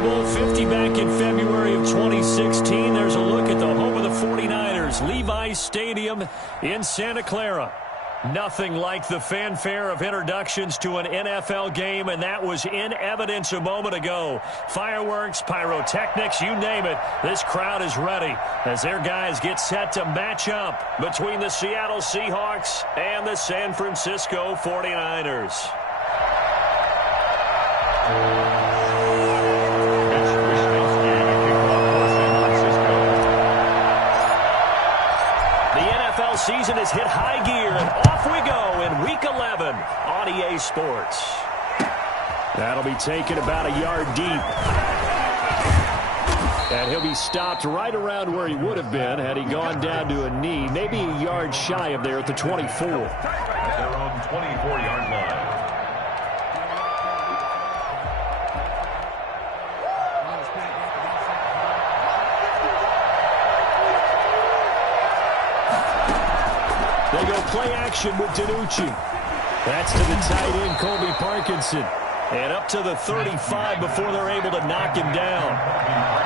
Super Bowl 50 back in February of 2016. There's a look at the home of the 49ers, Levi's Stadium in Santa Clara. Nothing like the fanfare of introductions to an NFL game, and that was in evidence a moment ago. Fireworks, pyrotechnics, you name it. This crowd is ready as their guys get set to match up between the Seattle Seahawks and the San Francisco 49ers. Season has hit high gear, and off we go in Week 11 on EA Sports. That'll be taken about a yard deep. And he'll be stopped right around where he would have been had he gone down to a knee, maybe a yard shy of there at the 24. At their own 24-yard line. They go play action with DiNucci. That's to the tight end, Colby Parkinson. And up to the 35 before they're able to knock him down.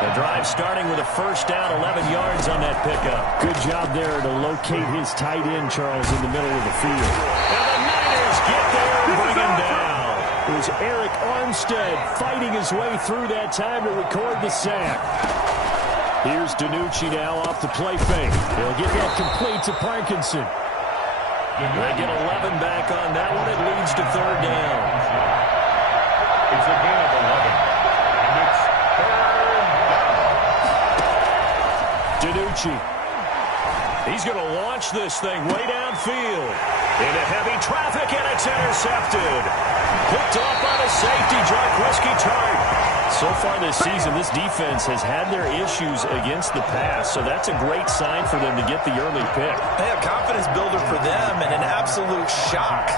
The drive starting with a first down, 11 yards on that pickup. Good job there to locate his tight end, Charles, in the middle of the field. And the Niners get there and bring him down. It was Eric Armstead fighting his way through that time to record the sack. Here's DiNucci now off the play fake. He'll get that complete to Parkinson. They get 11 back on that one. It leads to third down. It's a gain of 11. And it's third down. DiNucci. He's going to launch this thing way downfield. Into heavy traffic, and it's intercepted. Picked off by the safety, Jarkowski Tart. So far this season, this defense has had their issues against the pass, so that's a great sign for them to get the early pick. A confidence builder for them and an absolute shock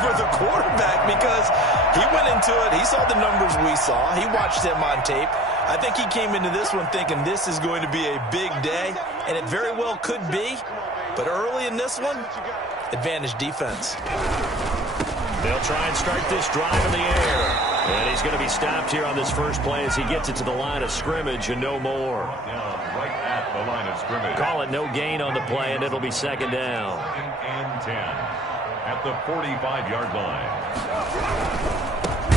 for the quarterback because he went into it. He saw the numbers we saw. He watched them on tape. I think he came into this one thinking this is going to be a big day, and it very well could be. But early in this one, advantage defense. They'll try and start this drive in the air. And he's going to be stopped here on this first play as he gets it to the line of scrimmage and no more. Down right at the line of scrimmage. Call it no gain on the play, and it'll be second down. And 10 at the 45-yard line.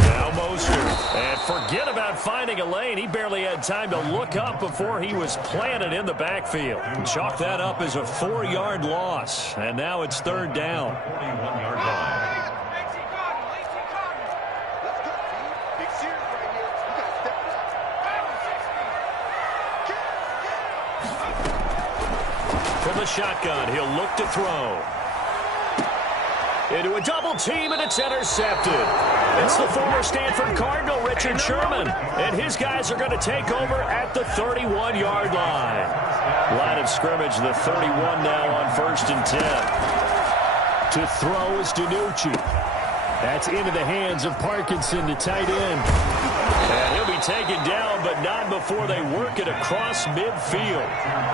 Now Mostert. And forget about finding a lane. He barely had time to look up before he was planted in the backfield. Chalk that up as a 4-yard loss. And now it's third down. 41-yard line. From the shotgun, he'll look to throw. Into a double team, and it's intercepted. It's the former Stanford Cardinal, Richard Sherman. And his guys are going to take over at the 31-yard line. Line of scrimmage, the 31 now on 1st and 10. To throw is DiNucci. That's into the hands of Parkinson, the tight end. And he'll be taken down, but not before they work it across midfield.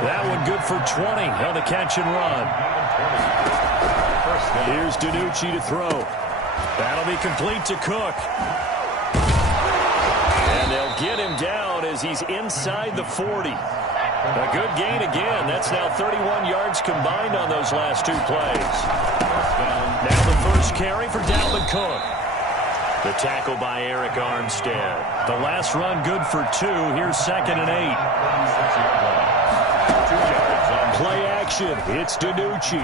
That one good for 20 on the catch and run. Here's DiNucci to throw. That'll be complete to Cook. And they'll get him down as he's inside the 40. A good gain again. That's now 31 yards combined on those last two plays. Now the first carry for Dalvin Cook. The tackle by Eric Armstead. The last run good for 2. Here's 2nd and 8. Play action. It's DiNucci.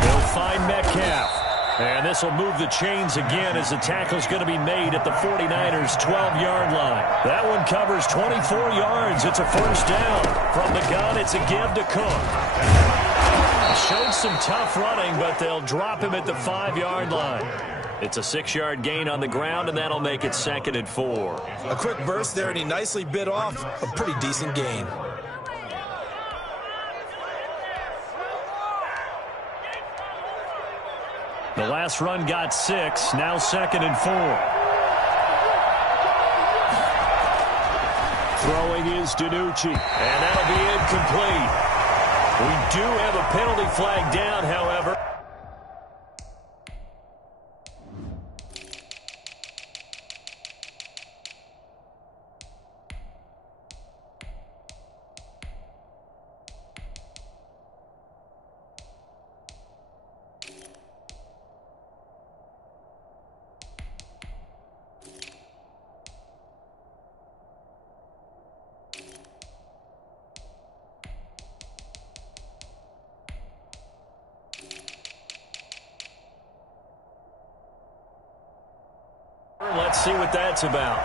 They'll find Metcalf. And this will move the chains again as the tackle's going to be made at the 49ers' 12-yard line. That one covers 24 yards. It's a first down. From the gun, it's a give to Cook. Showed some tough running, but they'll drop him at the 5-yard line. It's a 6-yard gain on the ground, and that'll make it 2nd and 4. A quick burst there, and he nicely bit off a pretty decent gain. The last run got 6, now 2nd and 4. Throwing is DiNucci, and that'll be incomplete. We do have a penalty flag down, however. see what that's about.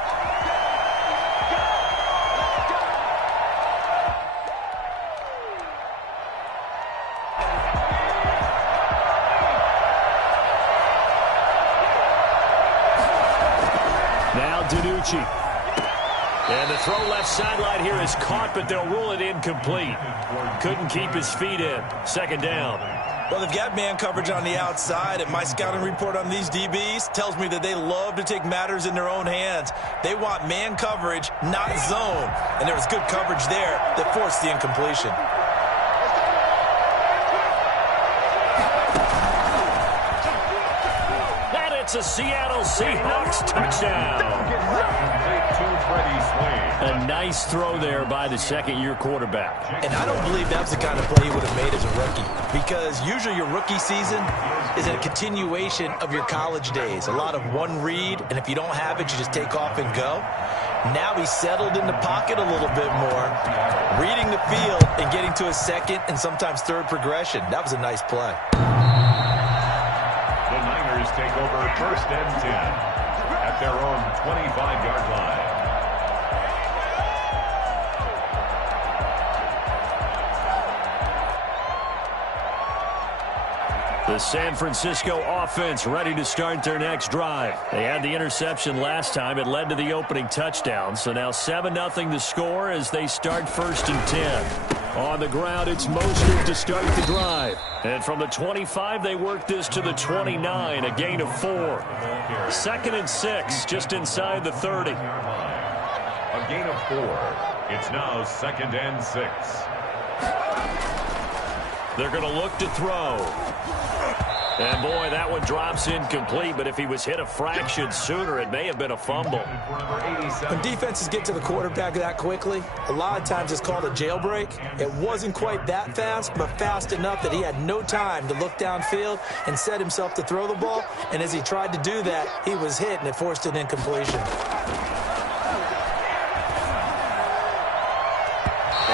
Now DiNucci. And the throw left sideline here is caught, but they'll rule it incomplete. Couldn't keep his feet in. Second down. Well, they've got man coverage on the outside, and my scouting report on these DBs tells me that they love to take matters in their own hands. They want man coverage, not zone. And there was good coverage there that forced the incompletion. And it's a Seattle Seahawks touchdown. A nice throw there by the second-year quarterback. And I don't believe that was the kind of play he would have made as a rookie, because usually your rookie season is a continuation of your college days. A lot of one read, and if you don't have it, you just take off and go. Now he's settled in the pocket a little bit more, reading the field and getting to his second and sometimes third progression. That was a nice play. The Niners take over first and 10 at their own 25-yard line. The San Francisco offense ready to start their next drive. They had the interception last time. It led to the opening touchdown. So now 7-0 the score as they start first and 10. On the ground, it's Mostert to start the drive. And from the 25, they work this to the 29, a gain of 4. Second and 6, just inside the 30. A gain of 4. It's now second and 6. They're going to look to throw. And, boy, that one drops incomplete, but if he was hit a fraction sooner, it may have been a fumble. When defenses get to the quarterback that quickly, a lot of times it's called a jailbreak. It wasn't quite that fast, but fast enough that he had no time to look downfield and set himself to throw the ball. And as he tried to do that, he was hit, and it forced an incompletion.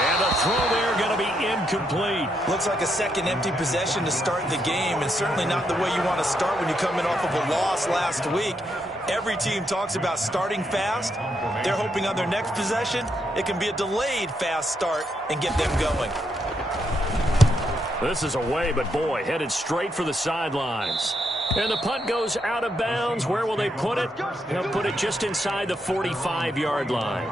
And a throw there going to be incomplete. Looks like a second empty possession to start the game, and certainly not the way you want to start when you're coming off of a loss last week. Every team talks about starting fast. They're hoping on their next possession it can be a delayed fast start and get them going. This is away, but boy, headed straight for the sidelines. And the punt goes out of bounds. Where will they put it? They'll put it just inside the 45-yard line.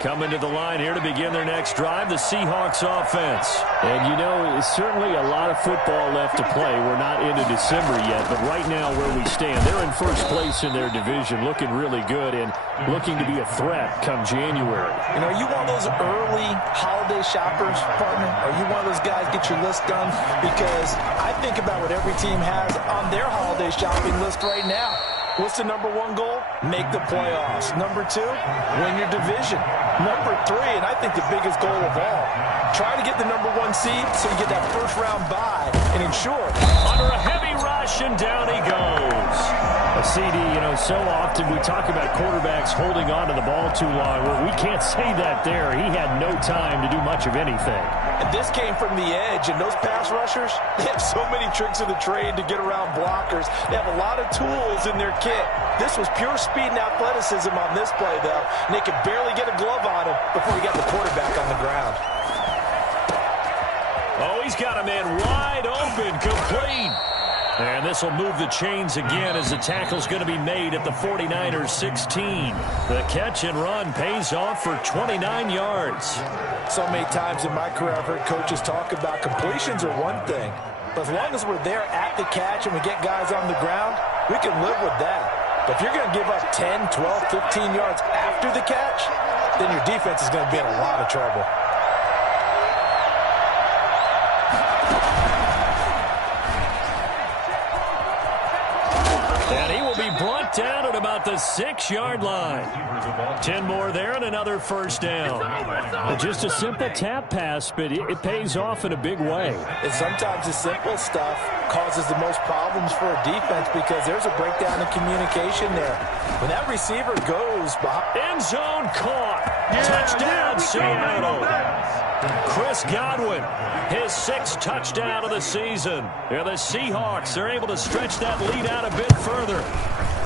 Coming to the line here to begin their next drive, the Seahawks offense. And, you know, certainly a lot of football left to play. We're not into December yet, but right now where we stand, they're in first place in their division, looking really good and looking to be a threat come January. You know, are you one of those early holiday shoppers, partner? Are you one of those guys get your list done? Because I think about what every team has on their holiday shopping list right now. What's the number one goal? Make the playoffs. Number 2, win your division. Number 3, and I think the biggest goal of all, try to get the number 1 seed so you get that first-round bye and ensure. Under a heavy rush, and down he goes. A CD, you know, so often we talk about quarterbacks holding on to the ball too long. Well, we can't say that there. He had no time to do much of anything. And this came from the edge, and those pass rushers, they have so many tricks of the trade to get around blockers. They have a lot of tools in their kit. This was pure speed and athleticism on this play, though, and they could barely get a glove on him before he got the quarterback on the ground. Oh, he's got a man wide open, complete. And this will move the chains again as the tackle's going to be made at the 49ers 16. The catch and run pays off for 29 yards. So many times in my career I've heard coaches talk about completions are one thing, but as long as we're there at the catch and we get guys on the ground, we can live with that. But if you're going to give up 10, 12, 15 yards after the catch, then your defense is going to be in a lot of trouble. And he will be brought down at about the 6-yard line. 10 more there and another first down. Just a simple tap pass, but it pays off in a big way. And sometimes the simple stuff causes the most problems for a defense because there's a breakdown in communication there. When that receiver goes behind. End zone caught. Touchdown, Seattle. Chris Godwin, his 6th touchdown of the season. And the Seahawks are able to stretch that lead out a bit further.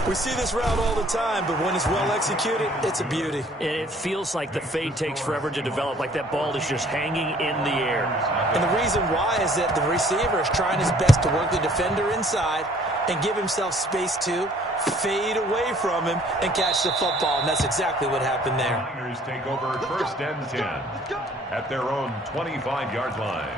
We see this route all the time, but when it's well executed, it's a beauty. It feels like the fade takes forever to develop, like that ball is just hanging in the air. And the reason why is that the receiver is trying his best to work the defender inside and give himself space to fade away from him and catch the football, and that's exactly what happened there. Niners take over 1st and 10 at their own 25-yard line.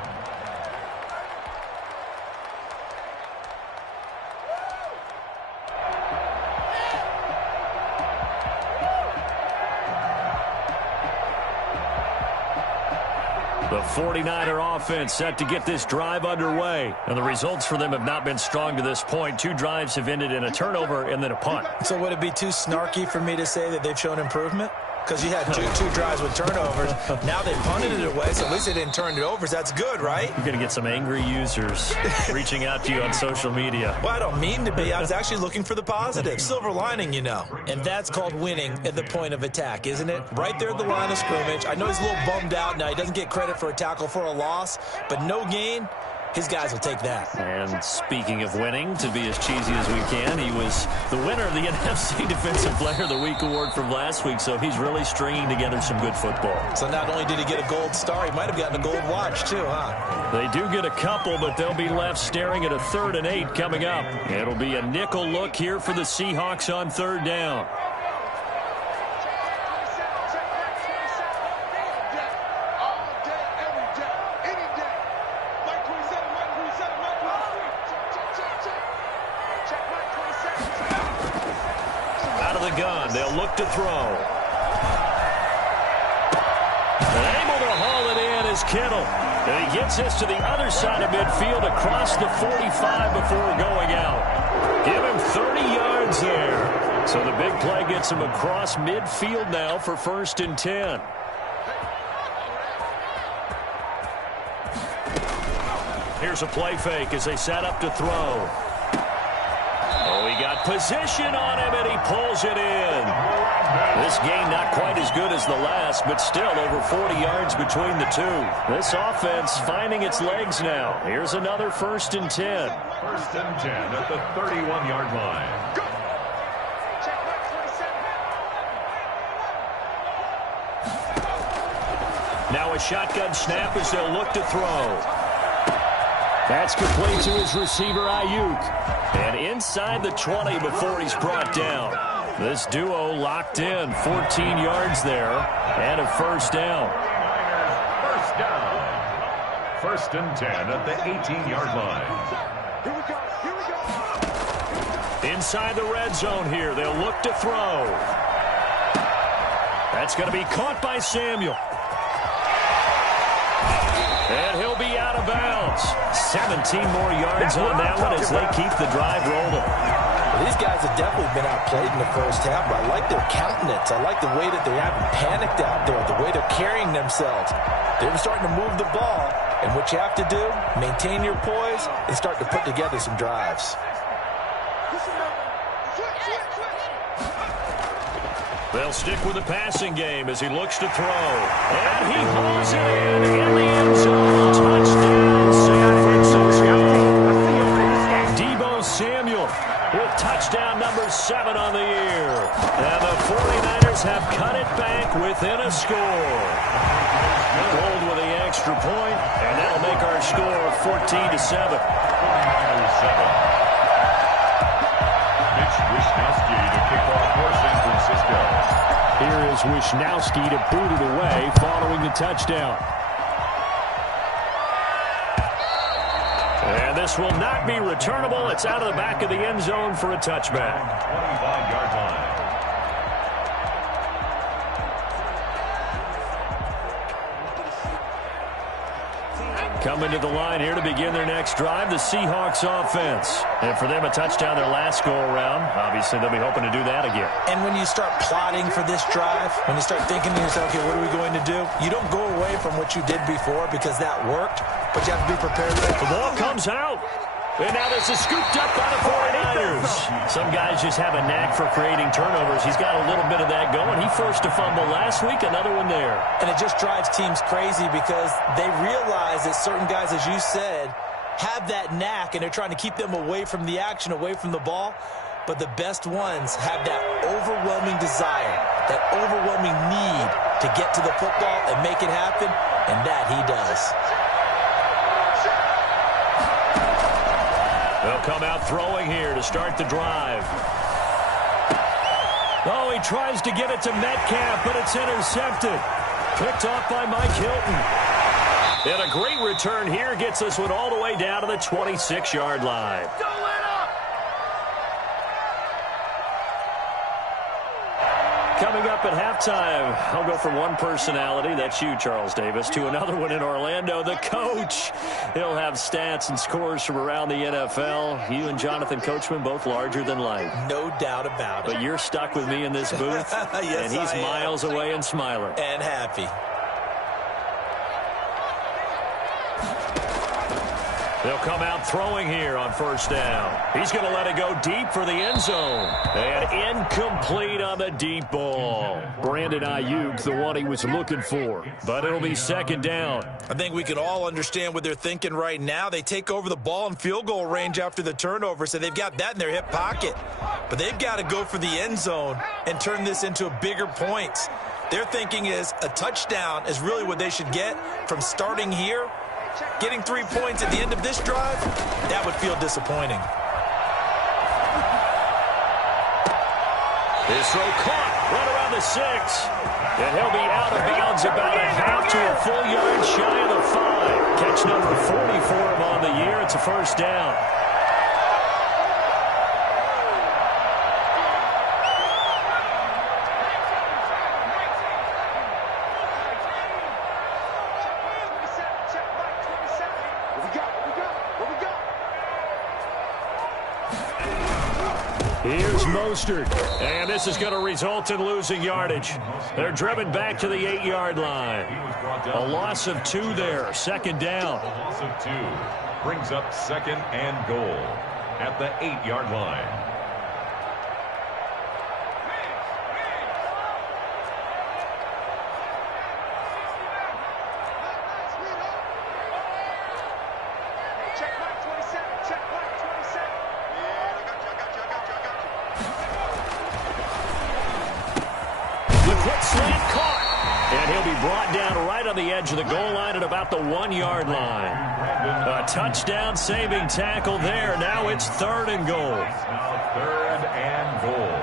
The 49er offense set to get this drive underway. And the results for them have not been strong to this point. 2 drives have ended in a turnover and then a punt. So would it be too snarky for me to say that they've shown improvement? Because you had two drives with turnovers. Now they punted it away, so at least they didn't turn it over. So that's good, right? You're going to get some angry users reaching out to you on social media. Well, I don't mean to be. I was actually looking for the positive. Silver lining, you know. And that's called winning at the point of attack, isn't it? Right there at the line of scrimmage. I know he's a little bummed out now. He doesn't get credit for a tackle for a loss, but no gain. His guys will take that. And speaking of winning, to be as cheesy as we can, he was the winner of the NFC Defensive Player of the Week award from last week, so he's really stringing together some good football. So not only did he get a gold star, he might have gotten a gold watch too, huh? They do get a couple, but they'll be left staring at a 3rd and 8 coming up. It'll be a nickel look here for the Seahawks on 3rd down. They'll look to throw. And able to haul it in is Kittle. And he gets this to the other side of midfield across the 45 before going out. Give him 30 yards there. So the big play gets him across midfield now for 1st and 10. Here's a play fake as they set up to throw. Oh, he got position on him, and he pulls it in. This game not quite as good as the last, but still over 40 yards between the two. This offense finding its legs now. Here's another 1st and 10. 1st and 10 at the 31-yard line. Now a shotgun snap as they'll look to throw. That's complete to his receiver, Ayuk. And inside the 20 before he's brought down. This duo locked in, 14 yards there, and a 1st down. 1st down. 1st and 10 at the 18-yard line. Inside the red zone here, they'll look to throw. That's going to be caught by Samuel. And he'll be out of bounds. 17 more yards on that one as they keep the drive rolling. Well, these guys have definitely been outplayed in the first half, but I like their countenance. I like the way that they haven't panicked out there, the way they're carrying themselves. They're starting to move the ball, and what you have to do, maintain your poise and start to put together some drives. They'll stick with the passing game as he looks to throw. And he hauls it in the end zone. Touchdown, San Francisco. Deebo Samuel with touchdown number 7 on the year. And the 49ers have cut it back within a score. Gold with the extra point, and that'll make our score 14-7. Here is Wishnowski to boot it away following the touchdown. And this will not be returnable. It's out of the back of the end zone for a touchback. 25-yard line. Coming to the line here to begin their next drive, the Seahawks offense. And for them, a touchdown their last go-around. Obviously, they'll be hoping to do that again. And when you start plotting for this drive, when you start thinking to yourself, okay, what are we going to do? You don't go away from what you did before because that worked, but you have to be prepared for it. The ball comes out. And now this is scooped up by the 49ers. Some guys just have a knack for creating turnovers. He's got a little bit of that going. He forced a fumble last week, another one there. And it just drives teams crazy because they realize that certain guys, as you said, have that knack, and they're trying to keep them away from the action, away from the ball. But the best ones have that overwhelming desire, that overwhelming need to get to the football and make it happen, and that he does. They'll come out throwing here to start the drive. Oh, he tries to get it to Metcalf, but it's intercepted. Picked off by Mike Hilton. And a great return here gets this one all the way down to the 26-yard line. Coming up at halftime, I'll go from one personality, that's you, Charles Davis, to another one in Orlando, the coach. He'll have stats and scores from around the NFL. You and Jonathan Coachman, both larger than life. No doubt about it. But you're stuck with me in this booth, yes, and he's miles away and smiling. And happy. They'll come out throwing here on first down. He's going to let it go deep for the end zone. And incomplete on the deep ball. Brandon Ayuk, the one he was looking for. But it'll be second down. I think we can all understand what they're thinking right now. They take over the ball in field goal range after the turnover, so they've got that in their hip pocket. But they've got to go for the end zone and turn this into bigger points. Their thinking is a touchdown is really what they should get from starting here. Getting 3 points at the end of this drive, that would feel disappointing. His throw caught right around the 6. And he'll be out of bounds about a half to a full yard shy of the 5. Catch number 40 for him on the year. It's a first down. Here's Mostert, and this is going to result in losing yardage. They're driven back to the 8-yard line. A loss of 2 there, second down. A loss of 2 brings up second and goal at the 8-yard line. Brought down right on the edge of the goal line at about the 1-yard line. A touchdown-saving tackle there. Now it's third and goal. Now third and goal.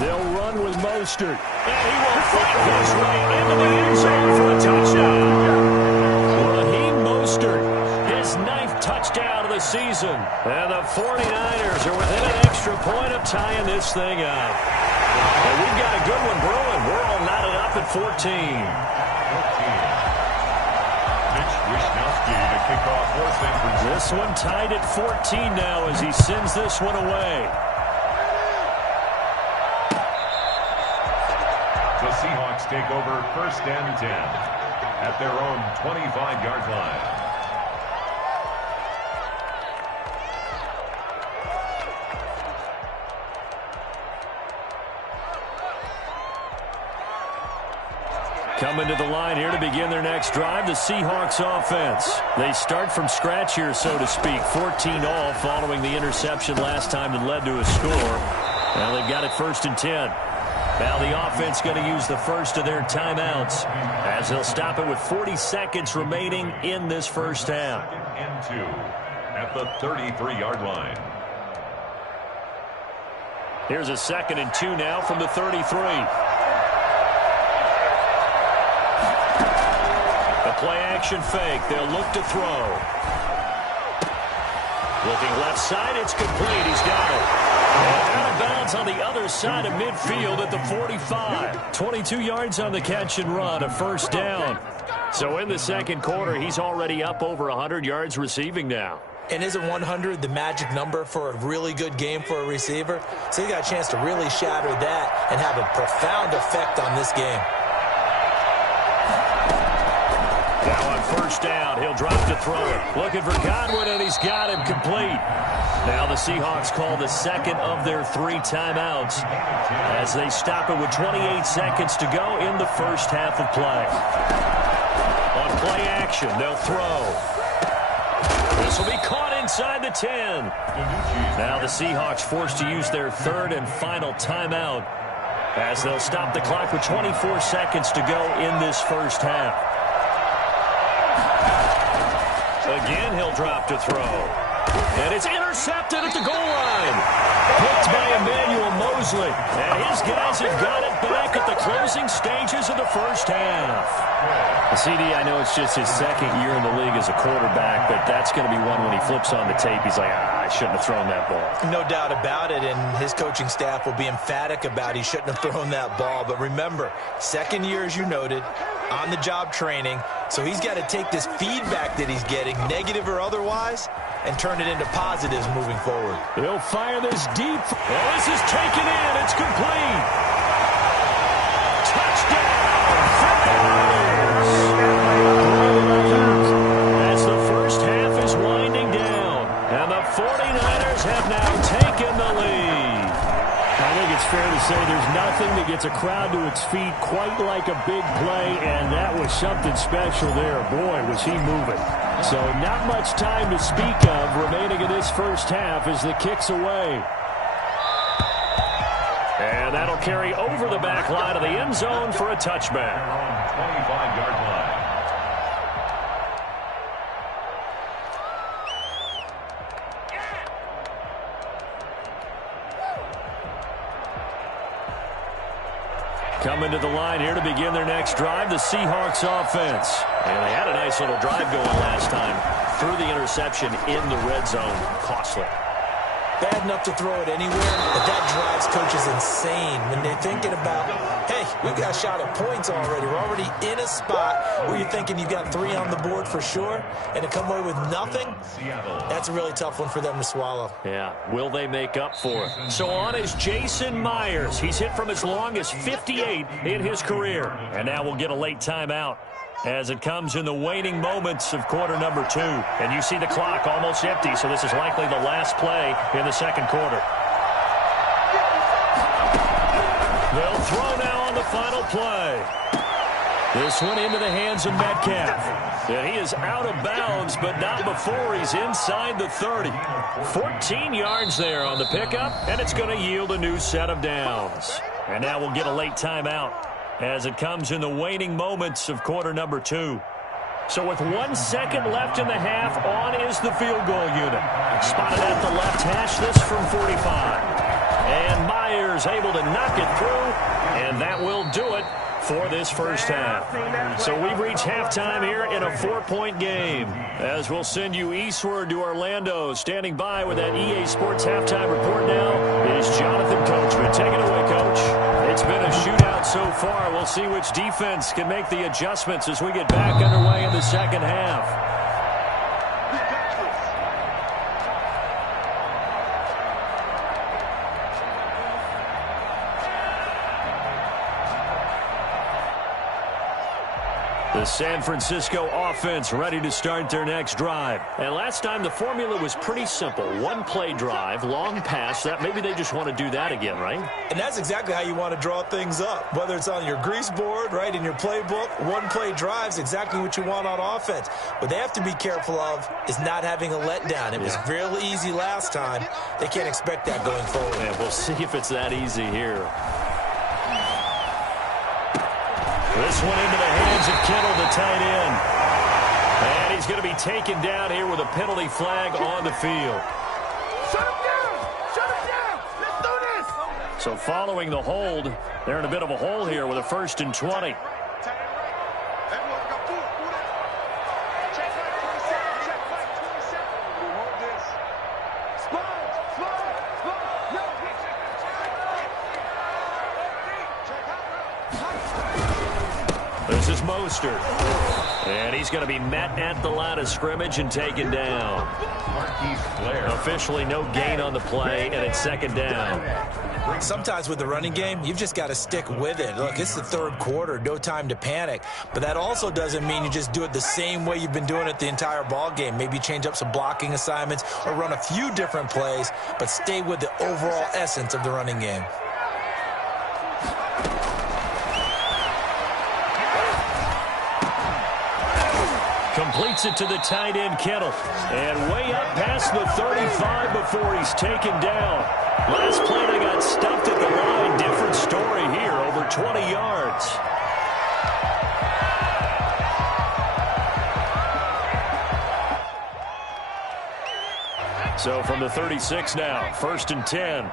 They'll run with Mostert. And he will fight his way into the end zone for a touchdown. Raheem Mostert, his 9th touchdown of the season. And the 49ers are within an extra point of tying this thing up. And we've got a good one brewing. We're all knotted up at 14. This one tied at 14 now as he sends this one away. The Seahawks take over first and 10 at their own 25-yard line. Coming to the line here to begin their next drive, the Seahawks offense. They start from scratch here, so to speak. 14-all following the interception last time that led to a score. Well, they've got it first and 10. Now the offense going to use the first of their timeouts as they'll stop it with 40 seconds remaining in this first half. Second and 2 at the 33-yard line. Here's a second and 2 now from the 33. Play action fake. They'll look to throw. Looking left side. It's complete. He's got it. And out of bounds on the other side of midfield at the 45. 22 yards on the catch and run. A first down. So in the second quarter, he's already up over 100 yards receiving now. And isn't 100 the magic number for a really good game for a receiver? So he got a chance to really shatter that and have a profound effect on this game. Now on first down, he'll drop to throw it. Looking for Godwin, and he's got him complete. Now the Seahawks call the second of their 3 timeouts as they stop it with 28 seconds to go in the first half of play. On play action, they'll throw. This will be caught inside the 10. Now the Seahawks forced to use their 3rd and final timeout as they'll stop the clock with 24 seconds to go in this first half. Again, he'll drop to throw. And it's intercepted at the goal line. Picked by Emmanuel Mosley. And his guys have got it back at the closing stages of the first half. CD, I know it's just his 2nd year in the league as a quarterback, but that's going to be one when he flips on the tape. He's like, I shouldn't have thrown that ball. No doubt about it, and his coaching staff will be emphatic about he shouldn't have thrown that ball. But remember, 2nd year, as you noted, on-the-job training, so he's got to take this feedback that he's getting, negative or otherwise, and turn it into positives moving forward. He'll fire this deep. Oh, this is taken in. It's complete. Touchdown. As the first half is winding down, and the 49ers have now taken the lead. I think it's fair to say there's nothing that gets a crowd to its feet quite like a big play, and that was something special there. Boy, was he moving. So not much time to speak of remaining in this first half as the kick's away. And that'll carry over the back line of the end zone for a touchback. 25-yard line. Coming to the line here to begin their next drive, the Seahawks offense. And they had a nice little drive going last time. Threw the interception in the red zone. Costly. Bad enough to throw it anywhere, but that drives coaches insane when they're thinking about, hey, we've got a shot at points already. We're already in a spot where you're thinking you've got 3 on the board for sure, and to come away with nothing, that's a really tough one for them to swallow. Yeah, will they make up for it? So on is Jason Myers. He's hit from as long as 58 in his career. And now we'll get a late timeout as it comes in the waning moments of quarter number 2. And you see the clock almost empty, so this is likely the last play in the second quarter. They'll throw now on the final play. This one into the hands of Metcalf. And he is out of bounds, but not before he's inside the 30. 14 yards there on the pickup, and it's going to yield a new set of downs. And now we'll get a late timeout as it comes in the waning moments of quarter number 2. So with 1 second left in the half, on is the field goal unit. Spotted at the left hash, this from 45. And Myers able to knock it through, and that will do it for this first half. So we've reached halftime here in a 4-point game. As we'll send you eastward to Orlando. Standing by with that EA Sports halftime report now is Jonathan Coachman. Take it away, Coach. It's been a shootout so far. We'll see which defense can make the adjustments as we get back underway in the second half. The San Francisco offense ready to start their next drive. And last time the formula was pretty simple. 1-play drive, long pass. That maybe they just want to do that again, right? And that's exactly how you want to draw things up. Whether it's on your grease board, right, in your playbook, 1-play drive's exactly what you want on offense. What they have to be careful of is not having a letdown. It was real easy last time. They can't expect that going forward. And we'll see if it's that easy here. This one into the hands of Kittle, the tight end. And he's going to be taken down here with a penalty flag on the field. Shut him down! Shut him down! Let's do this! So following the hold, they're in a bit of a hole here with a 1st and 20. This is Mostert. And he's going to be met at the line of scrimmage and taken down. Officially no gain on the play, and it's 2nd down. Sometimes with the running game, you've just got to stick with it. Look, it's the third quarter, no time to panic. But that also doesn't mean you just do it the same way you've been doing it the entire ball game. Maybe change up some blocking assignments or run a few different plays, but stay with the overall essence of the running game. Completes it to the tight end, Kittle. And way up past the 35 before he's taken down. Last play they got stuffed at the line. Different story here, over 20 yards. So from the 36 now, 1st and 10.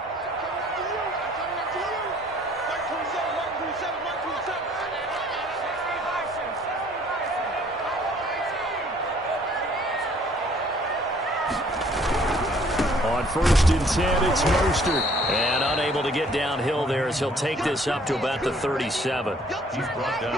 On 1st and 10, it's Mostert. And unable to get downhill there as he'll take this up to about the 37.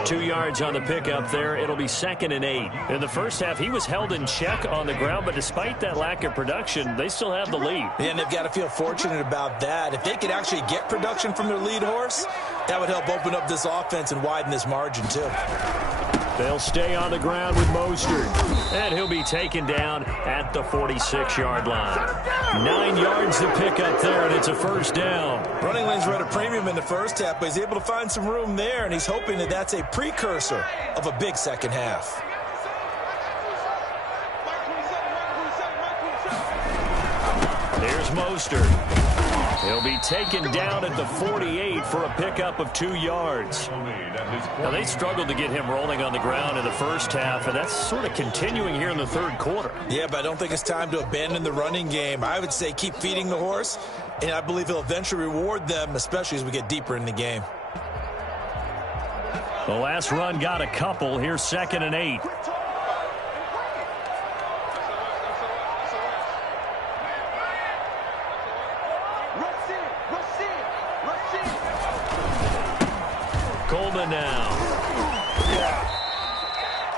2 yards on the pickup there. It'll be 2nd and 8. In the first half, he was held in check on the ground, but despite that lack of production, they still have the lead. And they've got to feel fortunate about that. If they could actually get production from their lead horse, that would help open up this offense and widen this margin too. They'll stay on the ground with Mostert. And he'll be taken down at the 46-yard line. 9 yards to pick up there, and it's a 1st down. Running lanes were at a premium in the first half, but he's able to find some room there, and he's hoping that that's a precursor of a big second half. Here's Mostert. He'll be taken down at the 48 for a pickup of 2 yards. Now, they struggled to get him rolling on the ground in the first half, and that's sort of continuing here in the third quarter. Yeah, but I don't think it's time to abandon the running game. I would say keep feeding the horse, and I believe he'll eventually reward them, especially as we get deeper in the game. The last run got a couple. Here's 2nd and 8. Coleman now.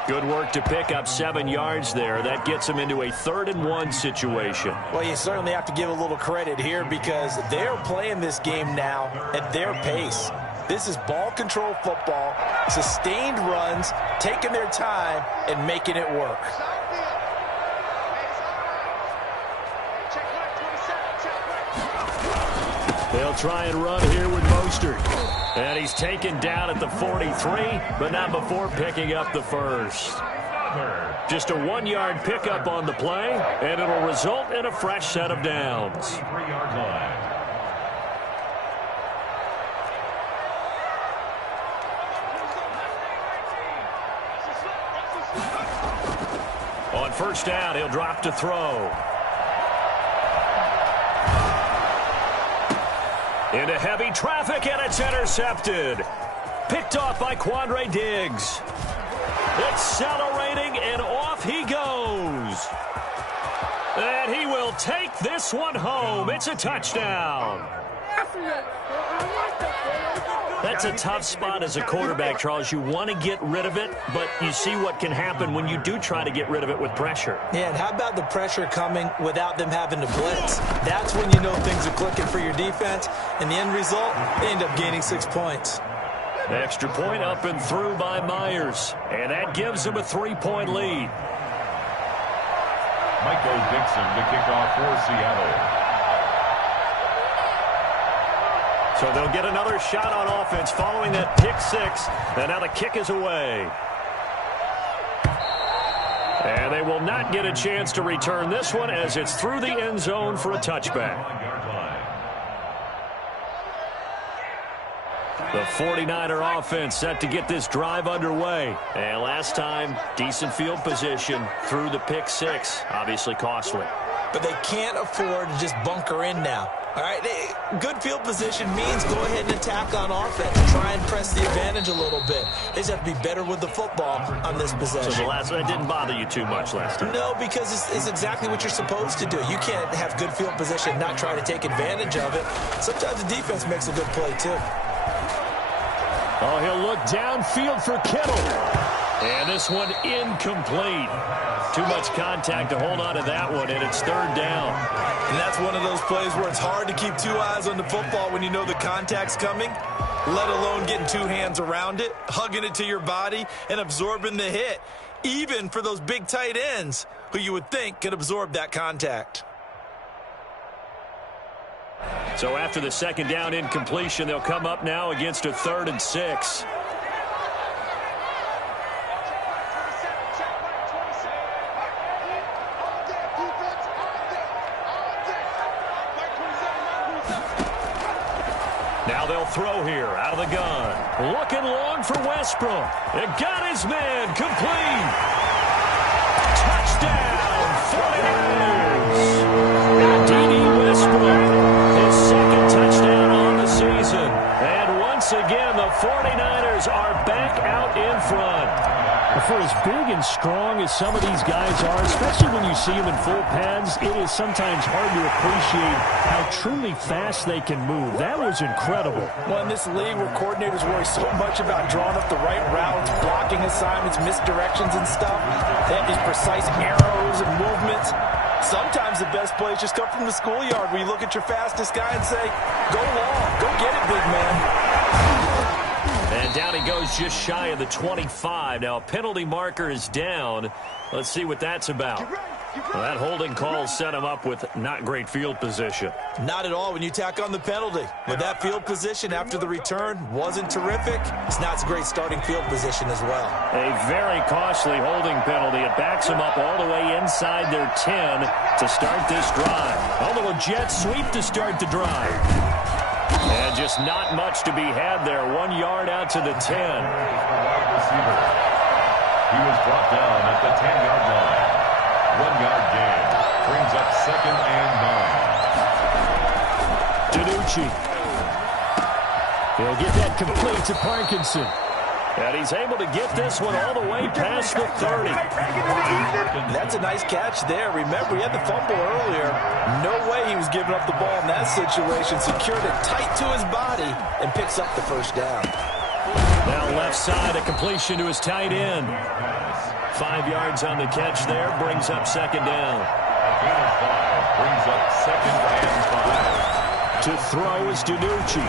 Good work to pick up 7 yards there. That gets him into a 3rd and 1 situation. Well, you certainly have to give a little credit here because they're playing this game now at their pace. This is ball control football, sustained runs, taking their time, and making it work. They'll try and run here with Mostert. And he's taken down at the 43, but not before picking up the 1st. Just a 1-yard pickup on the play, and it'll result in a fresh set of downs. 3-yard line. On 1st down, he'll drop to throw. Into heavy traffic, and it's intercepted. Picked off by Quandre Diggs. Accelerating, and off he goes. And he will take this one home. It's a touchdown. That's a tough spot as a quarterback, Charles. You want to get rid of it, but you see what can happen when you do try to get rid of it with pressure. Yeah, and how about the pressure coming without them having to blitz? That's when you know things are clicking for your defense, and the end result, they end up gaining 6 points. Extra point up and through by Myers, and that gives them a 3-point lead. Michael Dixon to kick off for Seattle. So they'll get another shot on offense following that pick 6, and now the kick is away. And they will not get a chance to return this one as it's through the end zone for a touchback. The 49er offense set to get this drive underway. And last time, decent field position through the pick 6. Obviously costly. But they can't afford to just bunker in now. All right, good field position means go ahead and attack on offense. Try and press the advantage a little bit. They just have to be better with the football on this possession. So that didn't bother you too much last time? No, because it's exactly what you're supposed to do. You can't have good field position and not try to take advantage of it. Sometimes the defense makes a good play, too. Oh, he'll look downfield for Kittle. And this one incomplete. Too much contact to hold on to that one, and it's third down. And that's one of those plays where it's hard to keep two eyes on the football when you know the contact's coming, let alone getting two hands around it, hugging it to your body, and absorbing the hit, even for those big tight ends who you would think could absorb that contact. So after the second down incompletion, they'll come up now against a 3rd and 6. Now they'll throw here out of the gun. Looking long for Westbrook. It got his man complete. Touchdown, 49ers. D.D. Westbrook, his second touchdown on the season. And once again, the 49ers are back out in front. For as big and strong as some of these guys are, especially when you see them in full pads, it is sometimes hard to appreciate how truly fast they can move. That was incredible. Well, in this league where coordinators worry so much about drawing up the right routes, blocking assignments, misdirections and stuff, they have these precise arrows and movements. Sometimes the best plays just come from the schoolyard where you look at your fastest guy and say, go long, go get it, big man. And down he goes just shy of the 25. Now a penalty marker is down. Let's see what that's about. Well, that holding call set him up with not great field position. Not at all when you tack on the penalty. But that field position after the return wasn't terrific. It's not a great starting field position as well. A very costly holding penalty. It backs them up all the way inside their 10 to start this drive. A little jet sweep to start the drive. And just not much to be had there. 1 yard out to the 10. Wide receiver. He was brought down at the 10-yard line. 1 yard gain. Brings up 2nd and 9. DiNucci. He'll get that complete to Parkinson. And he's able to get this one all the way past the 30. That's a nice catch there. Remember, he had the fumble earlier. No way he was giving up the ball in that situation. Secured it tight to his body and picks up the first down. Now left side, a completion to his tight end. 5 yards on the catch there, brings up 2nd down. A gain of 5 brings up 2nd and 5. To throw is DiNucci.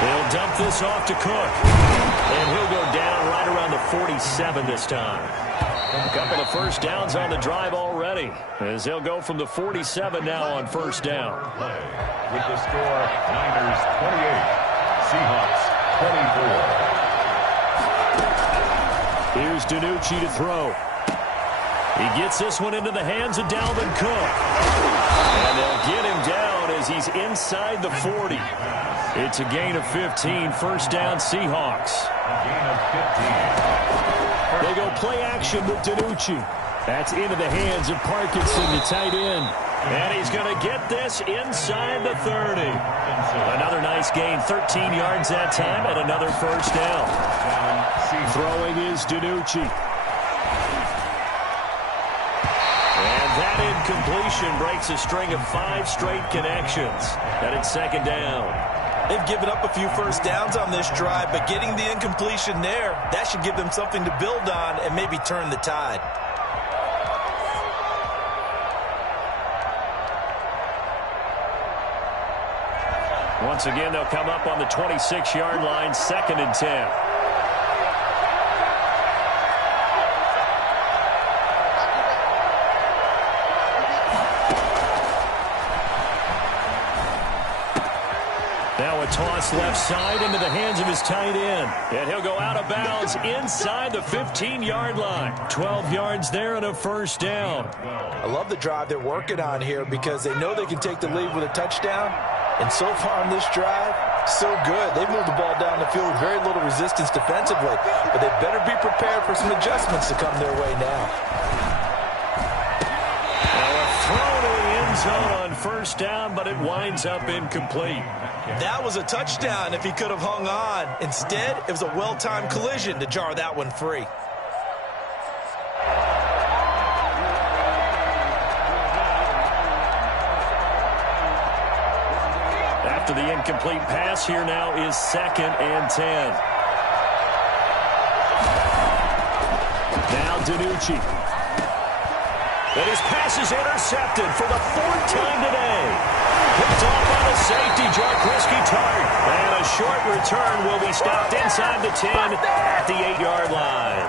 He'll dump this off to Cook. And he'll go down right around the 47 this time. A couple of first downs on the drive already, as they'll go from the 47 now on first down. With the score, Niners 28, Seahawks 24. Here's DiNucci to throw. He gets this one into the hands of Dalvin Cook. And they'll get him down as he's inside the 40. It's a gain of 15, first down Seahawks. A gain of 15. They go play action with DiNucci. That's into the hands of Parkinson, the tight end. And he's going to get this inside the 30. Another nice gain, 13 yards that time, and another first down. Throwing is DiNucci. And that incompletion breaks a string of 5 straight connections. And it's 2nd down. They've given up a few first downs on this drive, but getting the incompletion there, that should give them something to build on and maybe turn the tide. Once again, they'll come up on the 26-yard line, 2nd and 10. Now a toss left side into the hands of his tight end. And he'll go out of bounds inside the 15-yard line. 12 yards there and a first down. I love the drive they're working on here because they know they can take the lead with a touchdown. And so far on this drive, so good. They've moved the ball down the field with very little resistance defensively. But they better be prepared for some adjustments to come their way now. Now a throw to the end zone on first down, but it winds up incomplete. That was a touchdown if he could have hung on. Instead, it was a well-timed collision to jar that one free. After the incomplete pass, here now is 2nd and 10. Now DiNucci. And his pass is intercepted for the 4th time today. Picked off by the safety, Jarkowski Tart. And a short return will be stopped inside the 10 at the 8-yard line.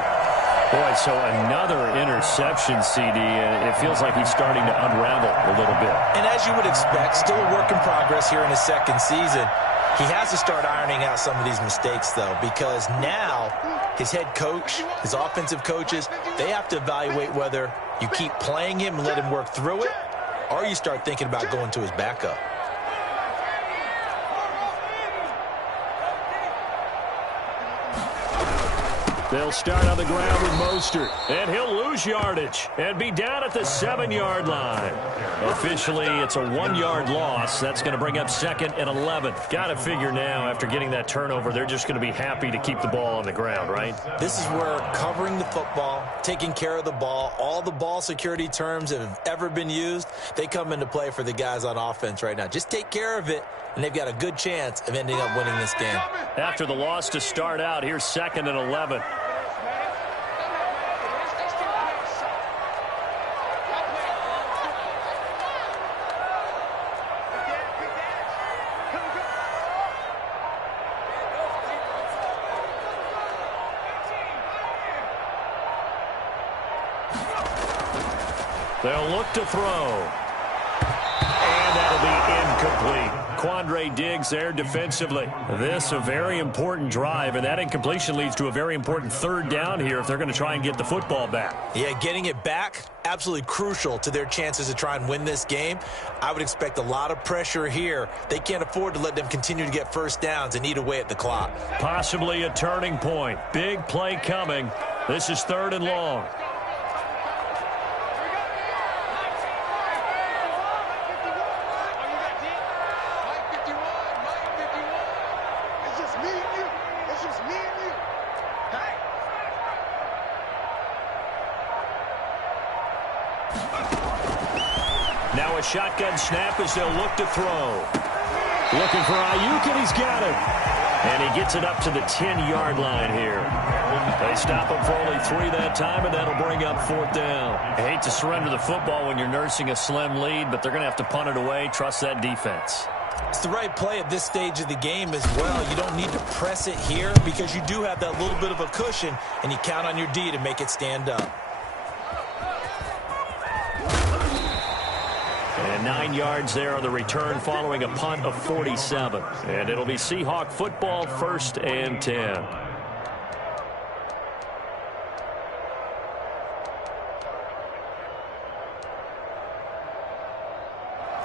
Boy, so another interception, CD, and it feels like he's starting to unravel a little bit. And as you would expect, still a work in progress here in his second season. He has to start ironing out some of these mistakes, though, because now his head coach, his offensive coaches, they have to evaluate whether you keep playing him and let him work through it, or you start thinking about going to his backup. They'll start on the ground with Mostert, and he'll lose yardage and be down at the 7-yard line. Officially, it's a 1-yard loss. That's going to bring up 2nd and 11. Got to figure now, after getting that turnover, they're just going to be happy to keep the ball on the ground, right? This is where covering the football, taking care of the ball, all the ball security terms that have ever been used, they come into play for the guys on offense right now. Just take care of it, and they've got a good chance of ending up winning this game. After the loss to start out, here's 2nd and 11. They'll look to throw. And that'll be incomplete. Quandre Diggs there defensively. This a very important drive, and that incompletion leads to a very important 3rd down here if they're going to try and get the football back. Yeah, getting it back, absolutely crucial to their chances to try and win this game. I would expect a lot of pressure here. They can't afford to let them continue to get first downs and eat away at the clock. Possibly a turning point. Big play coming. This is 3rd and long. Now a shotgun snap as they'll look to throw. Looking for Ayuk, and he's got it. And he gets it up to the 10-yard line here. They stop him for only 3 that time, and that'll bring up 4th down. I hate to surrender the football when you're nursing a slim lead, but they're going to have to punt it away. Trust that defense. It's the right play at this stage of the game as well. You don't need to press it here because you do have that little bit of a cushion, and you count on your D to make it stand up. And 9 yards there on the return following a punt of 47. And it'll be Seahawk football, 1st and 10.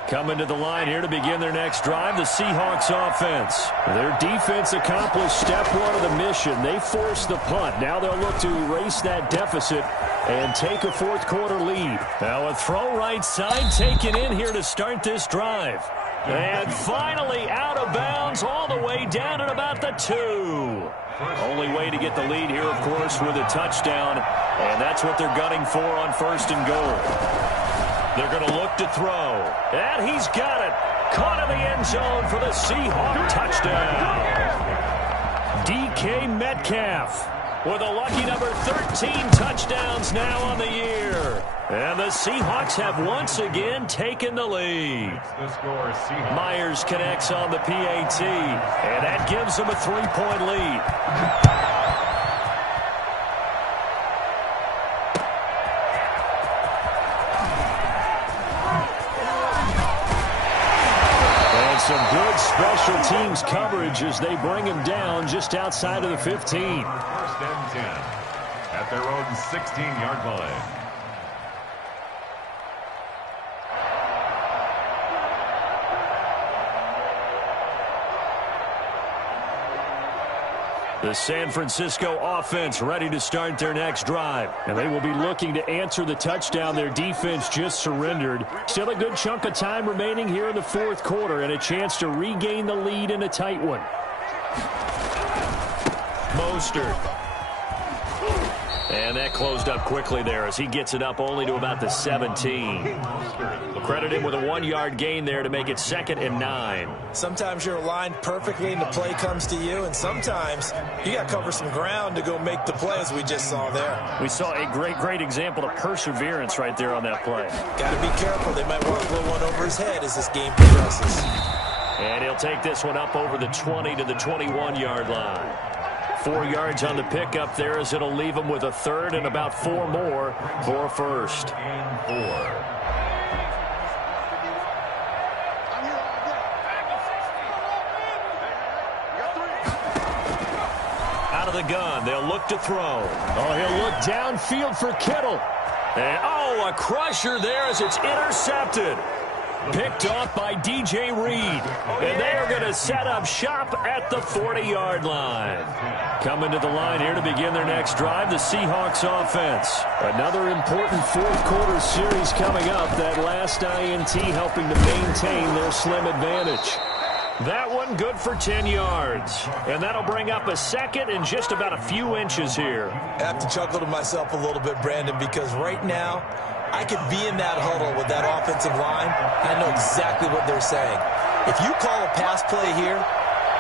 Coming to the line here to begin their next drive, the Seahawks offense. Their defense accomplished step 1 of the mission. They forced the punt. Now they'll look to erase that deficit and take a 4th quarter lead. Now a throw right side taken in here to start this drive. And finally out of bounds all the way down at about the 2. Only way to get the lead here, of course, with a touchdown. And that's what they're gunning for on 1st and goal. They're going to look to throw. And he's got it. Caught in the end zone for the Seahawk touchdown. DK Metcalf with a lucky number 13 touchdowns now on the year. And the Seahawks have once again taken the lead. Myers connects on the PAT, and that gives them a 3-point lead. Some good special teams coverage as they bring him down just outside of the 15. 1st and 10 at their own 16-yard line. The San Francisco offense ready to start their next drive. And they will be looking to answer the touchdown their defense just surrendered. Still a good chunk of time remaining here in the 4th quarter and a chance to regain the lead in a tight one. Mostert. And that closed up quickly there as he gets it up only to about the 17. We'll credit him with a 1-yard gain there to make it 2nd and 9. Sometimes you're aligned perfectly and the play comes to you, and sometimes you got to cover some ground to go make the play, as we just saw there. We saw a great example of perseverance right there on that play. Got to be careful. They might want to blow one over his head as this game progresses. And he'll take this one up over the 20 to the 21-yard line. 4 yards on the pickup there as it'll leave him with a 3rd and about 4 more for a 1st. Out of the gun, they'll look to throw. Oh, he'll look downfield for Kittle. And, a crusher there as it's intercepted. Picked off by DJ Reed. And they are going to set up shop at the 40-yard line. Coming to the line here to begin their next drive, the Seahawks offense. Another important fourth-quarter series coming up. That last INT helping to maintain their slim advantage. That one good for 10 yards. And that'll bring up a 2nd and just about a few inches here. I have to chuckle to myself a little bit, Brandon, because right now I could be in that huddle with that offensive line. I know exactly what they're saying. If you call a pass play here,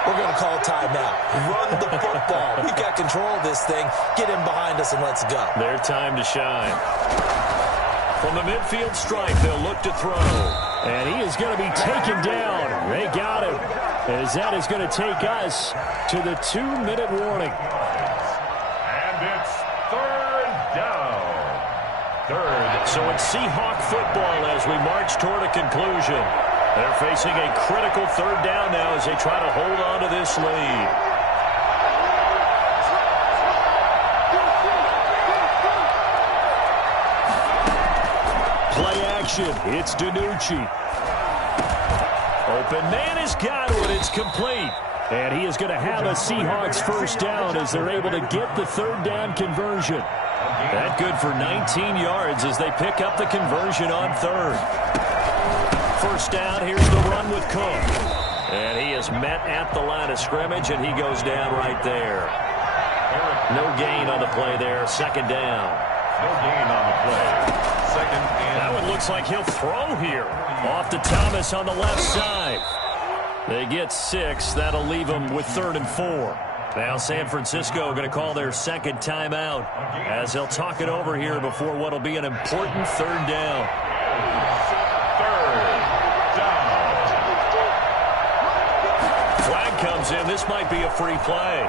we're going to call timeout. Run the football. We've got control of this thing. Get in behind us and let's go. Their time to shine. From the midfield stripe, they'll look to throw. And he is going to be taken down. They got him. As that is going to take us to the 2-minute warning. And it's 3rd down. 3rd. So it's Seahawk football as we march toward a conclusion. They're facing a critical 3rd down now as they try to hold on to this lead. Play action. It's DiNucci. Open man has got it. It's complete. And he is going to have a Seahawks 1st down as they're able to get the 3rd down conversion. That good for 19 yards as they pick up the conversion on 3rd. 1st down, here's the run with Cook. And he is met at the line of scrimmage, and he goes down right there. No gain on the play there, 2nd down. No gain on the play. 2nd and... That one looks like he'll throw here. Off to Thomas on the left side. They get 6. That'll leave them with 3rd and 4. Now San Francisco going to call their 2nd timeout as they'll talk it over here before what will be an important 3rd down. 3rd down. Flag comes in. This might be a free play.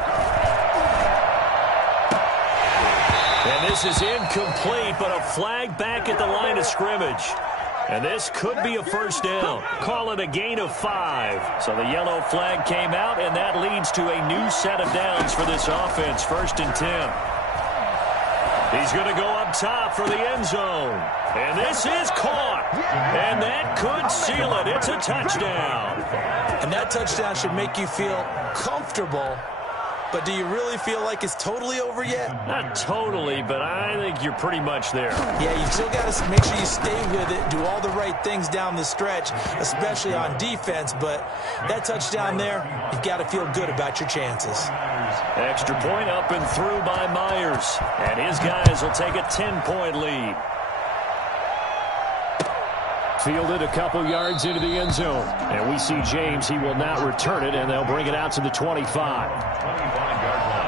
And this is incomplete, but a flag back at the line of scrimmage. And this could be a 1st down. Call it a gain of 5. So the yellow flag came out, and that leads to a new set of downs for this offense. 1st and 10. He's going to go up top for the end zone. And this is caught. And that could seal it. It's a touchdown. And that touchdown should make you feel comfortable. But do you really feel like it's totally over yet? Not totally, but I think you're pretty much there. Yeah, you still got to make sure you stay with it, do all the right things down the stretch, especially on defense. But that touchdown there, you've got to feel good about your chances. Extra point up and through by Myers. And his guys will take a 10-point lead. Fielded a couple yards into the end zone. And we see James. He will not return it, and they'll bring it out to the 25. 25-yard line.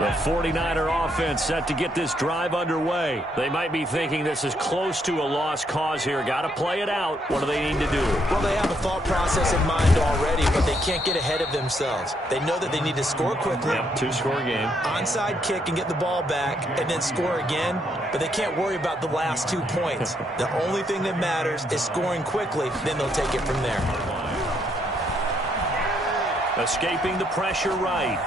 The 49er offense set to get this drive underway. They might be thinking this is close to a lost cause here. Got to play it out. What do they need to do? Well, they have a thought process in mind already, but they can't get ahead of themselves. They know that they need to score quickly. Yep, 2-score game. Onside kick and get the ball back and then score again, but they can't worry about the last 2 points. The only thing that matters is scoring quickly, then they'll take it from there. Escaping the pressure right.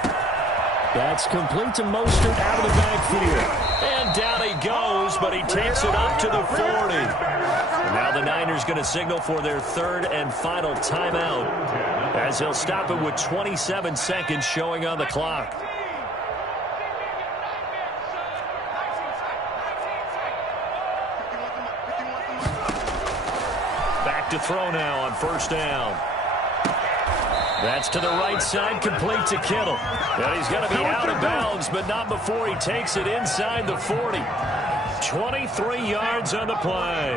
That's complete to Mostert out of the backfield. And down he goes, but he takes it up to the 40. And now the Niners going to signal for their 3rd and final timeout as they'll stop it with 27 seconds showing on the clock. Back to throw now on 1st down. That's to the right side, complete to Kittle. And he's going to be out of bounds, but not before he takes it inside the 40. 23 yards on the play.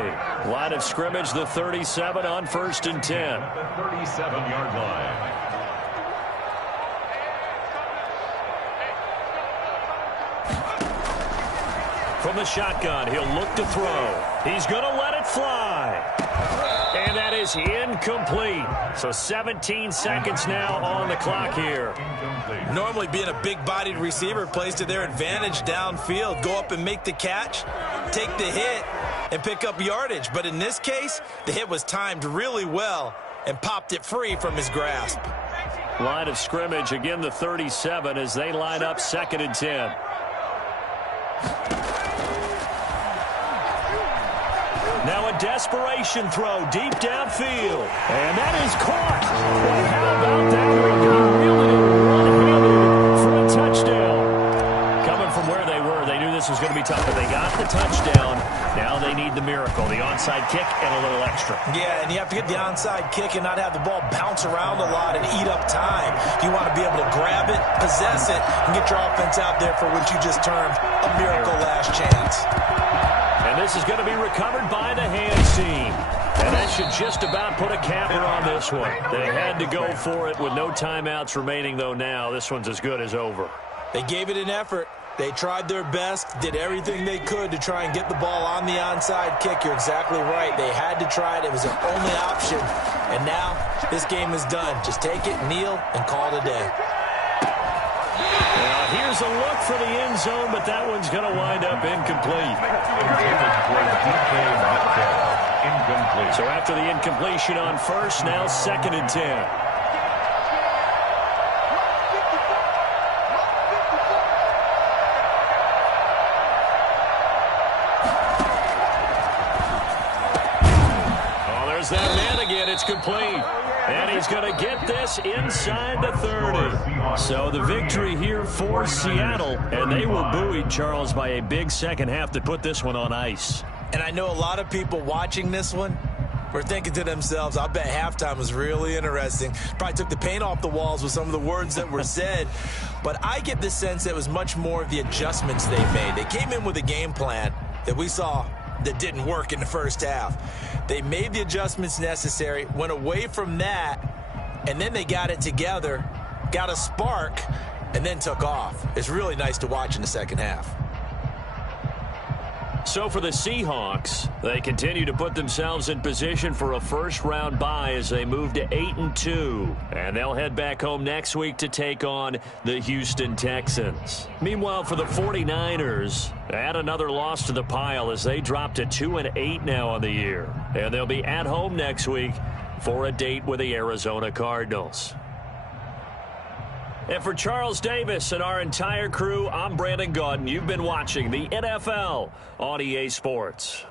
Line of scrimmage, the 37 on 1st and 10. The 37-yard line. From the shotgun, he'll look to throw. He's going to let it fly. And that is incomplete. So 17 seconds now on the clock here. Normally being a big-bodied receiver plays to their advantage downfield. Go up and make the catch, take the hit, and pick up yardage. But in this case, the hit was timed really well and popped it free from his grasp. Line of scrimmage, again the 37 as they line up 2nd and 10. Now a desperation throw deep downfield. And that is caught. Well, how about that? He reeled it one-handed for a touchdown. Coming from where they were, they knew this was going to be tough, but they got the touchdown. Now they need the miracle, the onside kick and a little extra. Yeah, and you have to get the onside kick and not have the ball bounce around a lot and eat up time. You want to be able to grab it, possess it, and get your offense out there for what you just termed a miracle last chance. And this is going to be recovered by the hands team. And that should just about put a capper on this one. They had to go for it with no timeouts remaining, though now. This one's as good as over. They gave it an effort. They tried their best, did everything they could to try and get the ball on the onside kick. You're exactly right. They had to try it. It was their only option. And now this game is done. Just take it, kneel, and call it a day. Now here's a look for the end zone, but that one's going to wind up incomplete. Incomplete. So after the incompletion on first, now 2nd and 10. That man again, it's complete. And he's going to get this inside the 30. So the victory here for Seattle. And they were buoyed, Charles, by a big second half that put this one on ice. And I know a lot of people watching this one were thinking to themselves, I bet halftime was really interesting. Probably took the paint off the walls with some of the words that were said. But I get the sense that it was much more of the adjustments they made. They came in with a game plan that we saw that didn't work in the first half. They made the adjustments necessary, went away from that, and then they got it together, got a spark, and then took off. It's really nice to watch in the second half. So for the Seahawks, they continue to put themselves in position for a first-round bye as they move to 8-2. And they'll head back home next week to take on the Houston Texans. Meanwhile, for the 49ers, add another loss to the pile as they drop to 2-8 now on the year. And they'll be at home next week for a date with the Arizona Cardinals. And for Charles Davis and our entire crew, I'm Brandon Gaudin. You've been watching the NFL on EA Sports.